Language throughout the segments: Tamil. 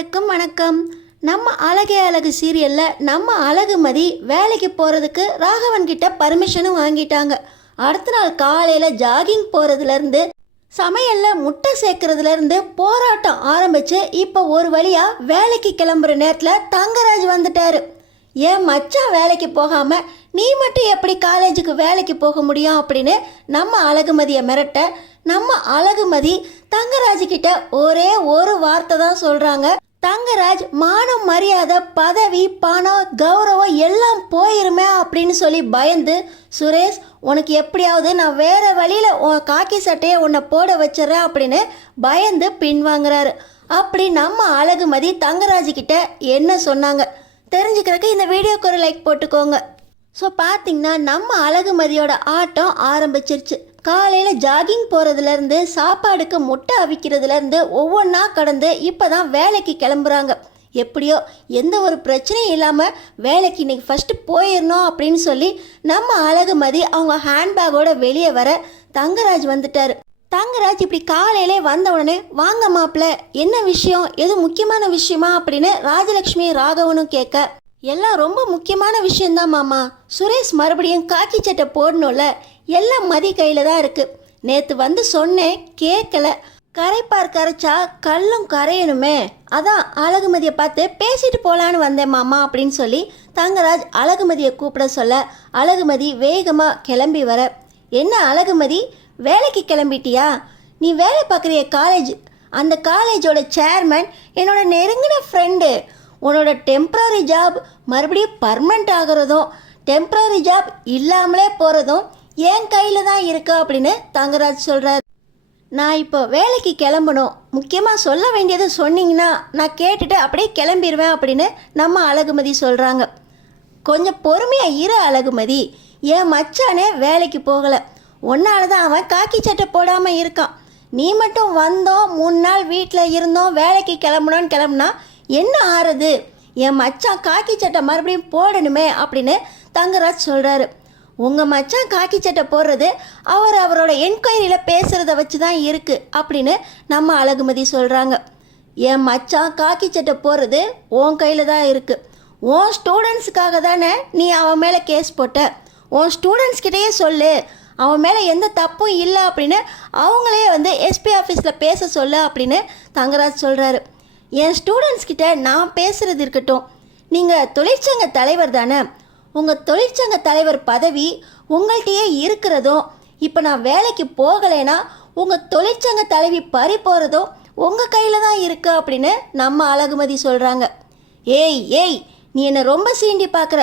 எல்லாருக்கும் வணக்கம். நம்ம அழகே அழகு சீரியலில் நம்ம அழகுமதி வேலைக்கு போகிறதுக்கு ராகவன் கிட்ட பர்மிஷனும் வாங்கிட்டாங்க. அடுத்த நாள் காலையில் ஜாகிங் போகிறதுலேருந்து சமையலில் முட்டை சேர்க்கறதுலேருந்து போராட்டம் ஆரம்பித்து இப்போ ஒரு வழியாக வேலைக்கு கிளம்புற நேரத்தில் தங்கராஜ் வந்துட்டார். ஏன் மச்சான் வேலைக்கு போகாமல் நீ மட்டும் எப்படி காலேஜுக்கு வேலைக்கு போக முடியும் அப்படின்னு நம்ம அழகுமதியை மிரட்ட நம்ம அழகுமதி தங்கராஜ் கிட்ட ஒரே ஒரு வார்த்தை தான் சொல்கிறாங்க. தங்கராஜ் மானம் மரியாதை பதவி பணம் கௌரவம் எல்லாம் போயிருமே அப்படின்னு சொல்லி பயந்து, சுரேஷ் உனக்கு எப்படியாவது நான் வேறு வழியில் உன் காக்கி சட்டையை உன்னை போட வச்சிட்றேன் அப்படின்னு பயந்து பின்வாங்குறாரு. அப்படி நம்ம அழகுமதி தங்கராஜ் கிட்ட என்ன சொன்னாங்க தெரிஞ்சுக்கிறதுக்கு இந்த வீடியோக்கு ஒரு லைக் போட்டுக்கோங்க. ஸோ பார்த்திங்கன்னா நம்ம அழகுமதியோட ஆட்டம் ஆரம்பிச்சிருச்சு. காலையில் ஜாகிங் போகிறதுலேருந்து சாப்பாடுக்கு முட்டை அவிக்கிறதுலேருந்து ஒவ்வொன்றா கடந்து இப்போ தான் வேலைக்கு கிளம்புறாங்க. எப்படியோ எந்த ஒரு பிரச்சனையும் இல்லாமல் வேலைக்கு இன்றைக்கி ஃபஸ்ட்டு போயிடணும் அப்படின்னு சொல்லி நம்ம அழகுமதி அவங்க ஹேண்ட்பேக்கோட வெளியே வர தங்கராஜ் வந்துட்டார். தங்கராஜ் இப்படி காலையிலே வந்த உடனே வாங்க மாப்பிள்ள என்ன விஷயம், எது முக்கியமான விஷயமா அப்படின்னு ராஜலக்ஷ்மி ராகவனும் கேட்க, எல்லாம் ரொம்ப முக்கியமான விஷயந்தான் மாமா. சுரேஷ் மறுபடியும் காக்கி சட்டை போடணும்ல, எல்லாம் மதி கையில் தான் இருக்குது. நேற்று வந்து சொன்னேன் கேட்கல. கரைப்பார் கரைச்சா கல்லும் கரையணுமே, அதான் அழகுமதியை பார்த்து பேசிட்டு போகலான்னு வந்தேன் மாமா அப்படின்னு சொல்லி தங்கராஜ் அழகுமதியை கூப்பிட சொல்ல அழகுமதி வேகமாக கிளம்பி வர, என்ன அழகுமதி வேலைக்கு கிளம்பிட்டியா? நீ வேலை பார்க்குறிய காலேஜ், அந்த காலேஜோட சேர்மன் என்னோட நெருங்கின ஃப்ரெண்டு. உன்னோட டெம்ப்ரரி ஜாப் மறுபடியும் பர்மனெண்ட் ஆகிறதும் டெம்ப்ரரி ஜாப் இல்லாமலே போகிறதும் என் கையில் தான் இருக்கு அப்படின்னு தங்கராஜ் சொல்கிறார். நான் இப்போ வேலைக்கு கிளம்பணும், முக்கியமாக சொல்ல வேண்டியது சொன்னீங்கன்னா நான் கேட்டுட்டு அப்படியே கிளம்பிடுவேன் அப்படின்னு நம்ம அழகுமதி சொல்கிறாங்க. கொஞ்சம் பொறுமையாக இரு அழகுமதி, என் மச்சானே வேலைக்கு போகலை, ஒன்னால தான் அவன் காக்கி சட்டை போடாமல் இருக்கான். நீ மட்டும் வந்தோம் 3 நாள் வீட்டில் இருந்தோம் வேலைக்கு கிளம்புனா என்ன ஆறுது? என் மச்சான் காக்கி சட்டை மறுபடியும் போடணுமே அப்படின்னு தங்கராஜ் சொல்கிறாரு. உங்கள் மச்சான் காக்கி சட்டை போடுறது அவரோட என்கொயரியில் பேசுகிறத வச்சு தான் இருக்குது அப்படின்னு நம்ம அழகுமதி சொல்கிறாங்க. என் மச்சான் காக்கி சட்டை போடுறது உன் கையில் தான் இருக்குது. உன் ஸ்டூடெண்ட்ஸுக்காக தானே நீ அவன் மேலே கேஸ் போட்ட. உன் ஸ்டூடெண்ட்ஸ்கிட்டயே சொல்லு, அவன் மேலே எந்த தப்பும் இல்லை அப்படின்னு அவங்களே வந்து எஸ்பி ஆஃபீஸில் பேச சொல்லு அப்படின்னு தங்கராஜ் சொல்கிறாரு. என் ஸ்டூடெண்ட்ஸ்கிட்ட நான் பேசுகிறது இருக்கட்டும், நீங்கள் தொழிற்சங்க தலைவர் தானே, உங்கள் தொழிற்சங்க தலைவர் பதவி உங்கள்கிட்டயே இருக்கிறதும் இப்போ நான் வேலைக்கு போகலைன்னா உங்கள் தொழிற்சங்க தலைவி பறி போகிறதும் உங்கள் கையில் தான் இருக்குது அப்படின்னு நம்ம அழகுமதி சொல்கிறாங்க. ஏய் ஏய் நீ என்னை ரொம்ப சீண்டி பார்க்குற.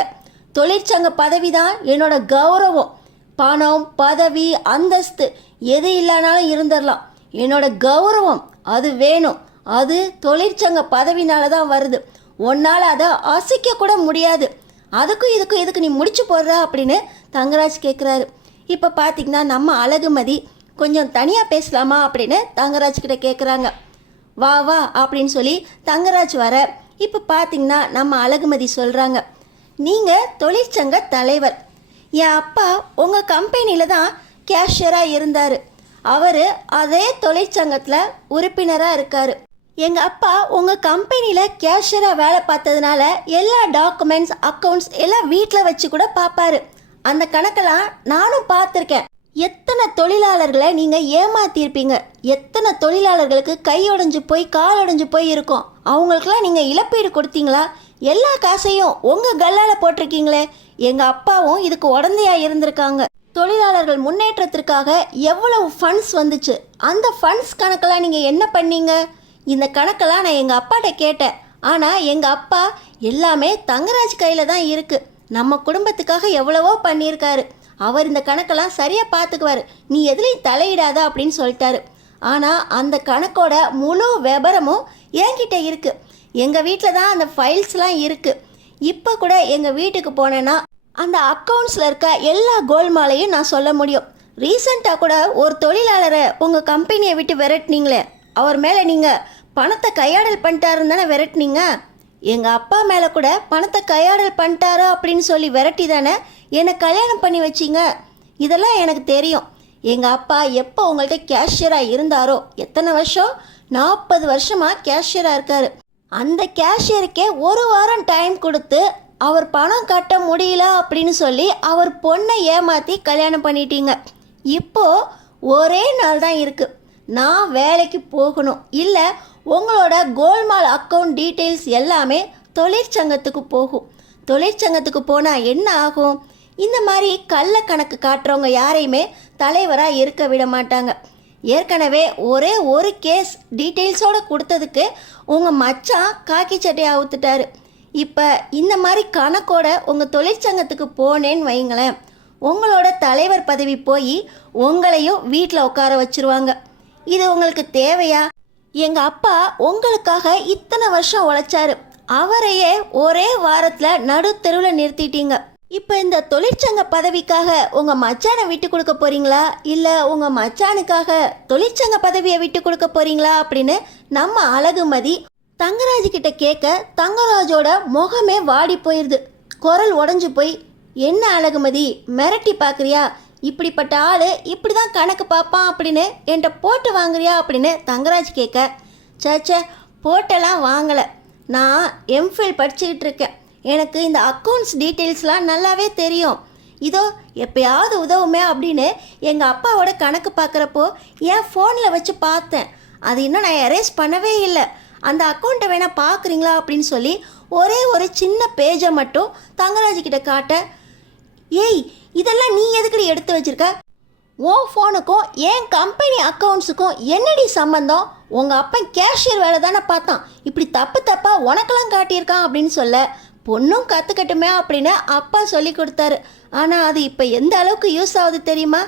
தொழிற்சங்க பதவி தான் என்னோட கௌரவம். பணம் பதவி அந்தஸ்து எது இல்லைனாலும் இருந்துடலாம், என்னோட கௌரவம் அது வேணும். அது தொழிற்சங்க பதவினால தான் வருது. உன்னால் அதை அசைக்க கூட முடியாது. அதுக்கும் இதுக்கும் எதுக்கு நீ முடிச்சு போடுற அப்படின்னு தங்கராஜ் கேட்குறாரு. இப்போ பார்த்திங்கன்னா நம்ம அழகுமதி கொஞ்சம் தனியாக பேசலாமா அப்படின்னு தங்கராஜ் கிட்ட கேட்குறாங்க. வா வா அப்படின்னு சொல்லி தங்கராஜ் வர இப்போ பார்த்திங்கன்னா நம்ம அழகுமதி சொல்கிறாங்க, நீங்கள் தொழிற்சங்க தலைவர். என் அப்பா உங்கள் கம்பெனியில் தான் கேஷியராக இருந்தார். அவர் அதே தொழிற்சங்கத்தில் உறுப்பினராக இருக்கார். எங்கள் அப்பா உங்கள் கம்பெனியில் கேஷியராக வேலை பார்த்ததுனால எல்லா டாக்குமெண்ட்ஸ் அக்கௌண்ட்ஸ் எல்லாம் வீட்டில் வச்சு கூட பார்ப்பாரு. அந்த கணக்கெல்லாம் நானும் பார்த்துருக்கேன். எத்தனை தொழிலாளர்களை நீங்கள் ஏமாத்திருப்பீங்க, எத்தனை தொழிலாளர்களுக்கு கையொடைஞ்சு போய் காலொடைஞ்சு போய் இருக்கும். அவங்களுக்கெல்லாம் நீங்கள் இழப்பீடு கொடுத்தீங்களா? எல்லா காசையும் உங்கள் கல்லால் போட்டிருக்கீங்களே. எங்கள் அப்பாவும் இதுக்கு உடந்தையாக இருந்திருக்காங்க. தொழிலாளர்கள் முன்னேற்றத்திற்காக எவ்வளவு ஃபண்ட்ஸ் வந்துச்சு, அந்த ஃபண்ட்ஸ் கணக்கெல்லாம் நீங்கள் என்ன பண்ணீங்க? இந்த கணக்கெல்லாம் நான் எங்கள் அப்பாட்ட கேட்டேன். ஆனால் எங்கள் அப்பா எல்லாமே தங்கராஜ் கையில் தான் இருக்குது. நம்ம குடும்பத்துக்காக எவ்வளவோ பண்ணியிருக்காரு. அவர் இந்த கணக்கெல்லாம் சரியாக பார்த்துக்குவார், நீ எதுலேயும் தலையிடாத அப்படின்னு சொல்லிட்டாரு. ஆனால் அந்த கணக்கோட முழு விபரமும் என்கிட்ட இருக்குது. எங்கள் வீட்டில் தான் அந்த ஃபைல்ஸ்லாம் இருக்குது. இப்போ கூட எங்கள் வீட்டுக்கு போனேன்னா அந்த அக்கௌண்ட்ஸில் இருக்க எல்லா கோல்மாலையும் நான் சொல்ல முடியும். ரீசண்டாக கூட ஒரு தொழிலாளரை உங்கள் கம்பெனியை விட்டு விரட்டினீங்களே, அவர் மேலே நீங்கள் பணத்தை கையாடல் பண்ணிட்டாருன்னு தானே விரட்டினீங்க. எங்கள் அப்பா மேலே கூட பணத்தை கையாடல் பண்ணிட்டாரோ அப்படின்னு சொல்லி விரட்டி தானே என்னை கல்யாணம் பண்ணி வச்சிங்க. இதெல்லாம் எனக்கு தெரியும். எங்கள் அப்பா எப்போ உங்கள்கிட்ட கேஷியராக இருந்தாரோ, எத்தனை வருஷம், 40 வருஷமாக கேஷியராக இருக்கார். அந்த கேஷியருக்கே ஒரு வாரம் டைம் கொடுத்து அவர் பணம் கட்ட முடியல அப்படின்னு சொல்லி அவர் பொண்ணை ஏமாற்றி கல்யாணம் பண்ணிட்டீங்க. இப்போது ஒரே நாள் தான் இருக்குது. நான் வேலைக்கு போகணும், இல்லை உங்களோட கோல்மால் அக்கௌண்ட் டீட்டெயில்ஸ் எல்லாமே தொழிற்சங்கத்துக்கு போகும். தொழிற்சங்கத்துக்கு போனால் என்ன ஆகும்? இந்த மாதிரி கள்ள கணக்கு காட்டுறவங்க யாரையுமே தலைவராக இருக்க விட மாட்டாங்க. ஏற்கனவே ஒரே ஒரு கேஸ் டீட்டெயில்ஸோடு கொடுத்ததுக்கு உங்கள் மச்சான் காக்கி சட்டையை அவுத்துட்டாரு. இப்போ இந்த மாதிரி கணக்கோட உங்கள் தொழிற்சங்கத்துக்கு போனேன்னு வைங்களேன், உங்களோட தலைவர் பதவி போய் உங்களையும் வீட்டில் உட்கார வச்சுருவாங்க. இது உங்களுக்கு தேவையா? எங்கள் அப்பா உங்களுக்காக இத்தனை வருஷம் உழைச்சாரு, அவரையே ஒரே வாரத்தில் நடு தெருவில் நிறுத்திட்டீங்க. இப்போ இந்த தொழிற்சங்க பதவிக்காக உங்கள் மச்சானை விட்டு கொடுக்க போகிறீங்களா, இல்லை உங்கள் மச்சானுக்காக தொழிற்சங்க பதவியை விட்டு கொடுக்க போகிறீங்களா அப்படின்னு நம்ம அழகுமதி தங்கராஜ் கிட்ட கேட்க தங்கராஜோட முகமே வாடி போயிடுது. குரல் உடஞ்சி போய், என்ன அழகுமதி மிரட்டி பார்க்குறியா? இப்படிப்பட்ட ஆள் இப்படி தான் கணக்கு பார்ப்பான் அப்படின்னு என்கிட்ட போட்டு வாங்குறியா அப்படின்னு தங்கராஜ் கேட்க, சேச்சே போட்டெல்லாம் வாங்கலை, நான் எம்ஃபில் படிச்சுக்கிட்டு இருக்கேன், எனக்கு இந்த அக்கௌண்ட்ஸ் டீட்டெயில்ஸ்லாம் நல்லாவே தெரியும், இதோ எப்பயாவது உதவுமே அப்படின்னு எங்கள் அப்பாவோட கணக்கு பார்க்குறப்போ என் ஃபோனில் வச்சு பார்த்தேன், அது இன்னும் நான் எரேஸ் பண்ணவே இல்லை, அந்த அக்கௌண்ட்டை வேணால் பார்க்குறீங்களா அப்படின்னு சொல்லி ஒரே ஒரு சின்ன பேஜை மட்டும் தங்கராஜ் கிட்ட காட்ட, ஏய் இதெல்லாம் நீ எதுக்கடி எடுத்து வச்சிருக்க? உன் ஃபோனுக்கும் என் கம்பெனி அக்கௌண்ட்ஸுக்கும் என்னடி சம்மந்தம்? உங்கள் அப்பன் கேஷியர் வேலை தானே பார்த்தான், இப்படி தப்பு தப்பாக உனக்கெல்லாம் காட்டியிருக்கான் அப்படின்னு சொல்ல, பொண்ணும் கற்றுக்கட்டுமே அப்படின்னு அப்பா சொல்லி கொடுத்தாரு. ஆனால் அது இப்போ எந்த அளவுக்கு யூஸ் ஆகுது தெரியுமா?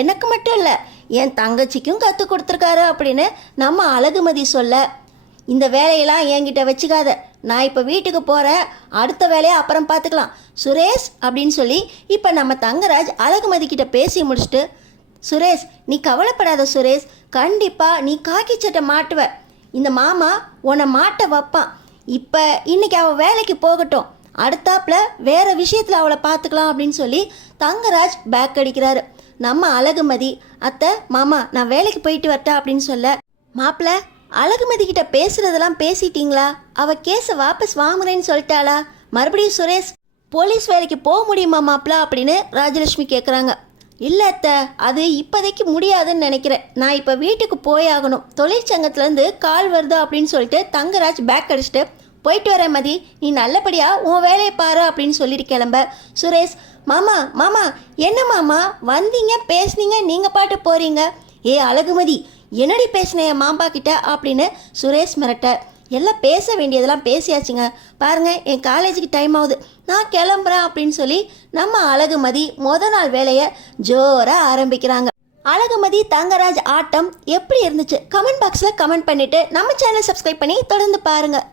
எனக்கு மட்டும் இல்லை, என் தங்கச்சிக்கும் கற்றுக் கொடுத்துருக்காரு அப்படின்னு நம்ம அழகுமதி சொல்ல, இந்த வேலையெல்லாம் என்கிட்ட வச்சுக்காத, நான் இப்போ வீட்டுக்கு போகிறேன், அடுத்த வேலையை அப்புறம் பார்த்துக்கலாம் சுரேஷ் அப்படின்னு சொல்லி இப்போ நம்ம தங்கராஜ் அழகுமதி கிட்ட பேசி முடிச்சுட்டு, சுரேஷ் நீ கவலைப்படாத சுரேஷ், கண்டிப்பாக நீ காக்கி சட்டை மாட்டுவ, இந்த மாமா உன்னை மாட்ட வைப்பான், இப்போ இன்னைக்கு அவள் வேலைக்கு போகட்டும், அடுத்தாப்பில் வேறு விஷயத்தில் அவளை பார்த்துக்கலாம் அப்படின்னு சொல்லி தங்கராஜ் பேக் அடிக்கிறாரு. நம்ம அழகுமதி, அத்தை மாமா நான் வேலைக்கு போயிட்டு வரட்டா அப்படின்னு சொல்ல, மாப்பிள்ள அழகுமதி கிட்ட பேசுறதெல்லாம் பேசிட்டீங்களா? அவள் கேஸை வாபஸ் வாங்குறேன்னு சொல்லிட்டாளா? மறுபடியும் சுரேஷ் போலீஸ் வேலைக்கு போக முடியுமா மாப்பிள்ள அப்படின்னு ராஜலட்சுமி கேட்குறாங்க. இல்லை அத்தை, அது இப்போதைக்கு முடியாதுன்னு நினைக்கிறேன், நான் இப்போ வீட்டுக்கு போயாகணும், தொழிற்சங்கத்துலேருந்து கால் வருது அப்படின்னு சொல்லிட்டு தங்கராஜ் பேக் அடிச்சுட்டு, போயிட்டு வரேன் மதி, நீ நல்லபடியாக உன் வேலையை பாரு அப்படின்னு சொல்லிட்டு கிளம்ப, சுரேஷ் மாமா மாமா என்ன மாமா வந்தீங்க பேசுனீங்க நீங்கள் பாட்டு போகிறீங்க, ஏ அழகுமதி என்னடி பேசினேன் என் மாம்பா கிட்ட அப்படின்னு சுரேஷ் மிரட்ட, எல்லாம் பேச வேண்டியதெல்லாம் பேசியாச்சுங்க, பாருங்கள் என் காலேஜுக்கு டைம் ஆகுது, நான் கிளம்புறேன் அப்படின்னு சொல்லி நம்ம அழகுமதி நாள் வேலையை ஜோராக ஆரம்பிக்கிறாங்க. அழகுமதி தங்கராஜ் ஆட்டம் எப்படி இருந்துச்சு கமெண்ட் பாக்ஸில் கமெண்ட் பண்ணிவிட்டு நம்ம சேனல் சப்ஸ்கிரைப் பண்ணி தொடர்ந்து பாருங்கள்.